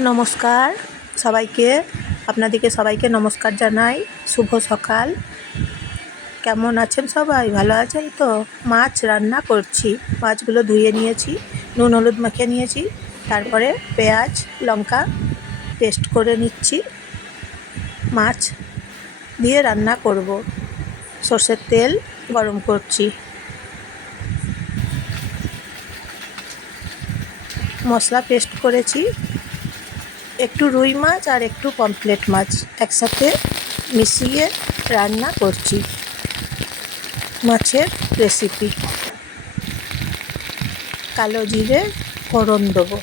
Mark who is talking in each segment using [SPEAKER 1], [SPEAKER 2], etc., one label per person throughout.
[SPEAKER 1] নমস্কার। সবাইকে, আপনাদেরকে সবাইকে নমস্কার জানাই। শুভ সকাল। কেমন আছেন সবাই? ভালো আছেন তো? মাছ রান্না করছি। মাছগুলো ধুয়ে নিয়েছি, নুন, হলুদ মাখিয়ে নিয়েছি, তারপরে পেঁয়াজ, লঙ্কা পেস্ট করে নিচ্ছি। মাছ দিয়ে রান্না করব। সর্ষের তেল গরম করছি। মশলা পেস্ট করেছি। একটু রুই মাছ আর একটু পমফ্লেট মাছ একসাথে মিশিয়ে রান্না করছি মাছের রেসিপি কালো জিরে ফোড়ন দেবো।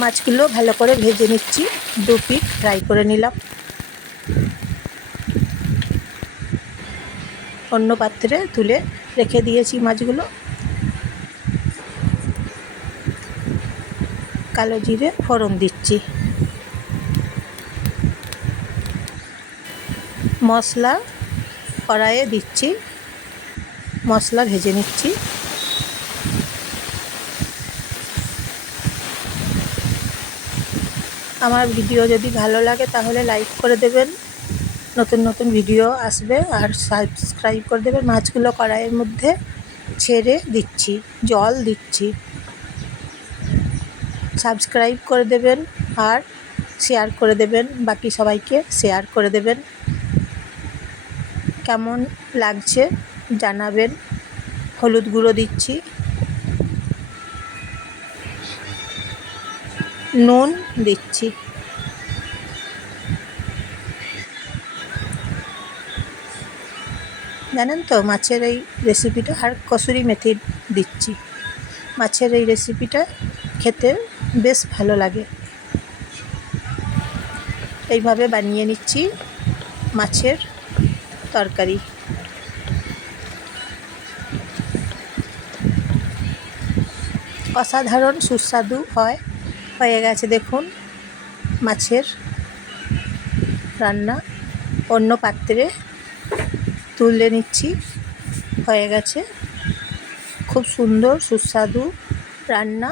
[SPEAKER 1] মাছগুলো ভালো করে ভেজে নিচ্ছি, দু পিট ফ্রাই করে নিলাম। অন্য পাত্রে তুলে রেখে দিয়েছি মাছগুলো। কালো জিরে ফোড়ন দিচ্ছি। মশলা কড়াইয়ে দিচ্ছি। মশলা ভেজে নিচ্ছি। আমার ভিডিও যদি ভালো লাগে তাহলে লাইক করে দেবেন। নতুন নতুন ভিডিও আসবে আর সাবস্ক্রাইব করে দেবেন। মাছগুলো কড়াইয়ের মধ্যে ছেড়ে দিচ্ছি, জল দিচ্ছি। সাবস্ক্রাইব করে দেবেন আর শেয়ার করে দেবেন। বাকি সবাইকে শেয়ার করে দেবেন। কেমন লাগছে জানাবেন। হলুদ গুঁড়ো দিচ্ছি। নুন দিচ্ছি। জানেন তো, মাছের এই রেসিপিটা আর কসুরি মেথি দিচ্ছি। মাছের এই রেসিপিটা খেতে বেশ ভালো লাগে। এইভাবে বানিয়ে নিচ্ছি মাছের তরকারি। অসাধারণ সুস্বাদু হয়, হয়ে গেছে দেখুন মাছের রান্না। অন্য পাত্রে তুলে নিচ্ছি, হয়ে গেছে। খুব সুন্দর, সুস্বাদু রান্না।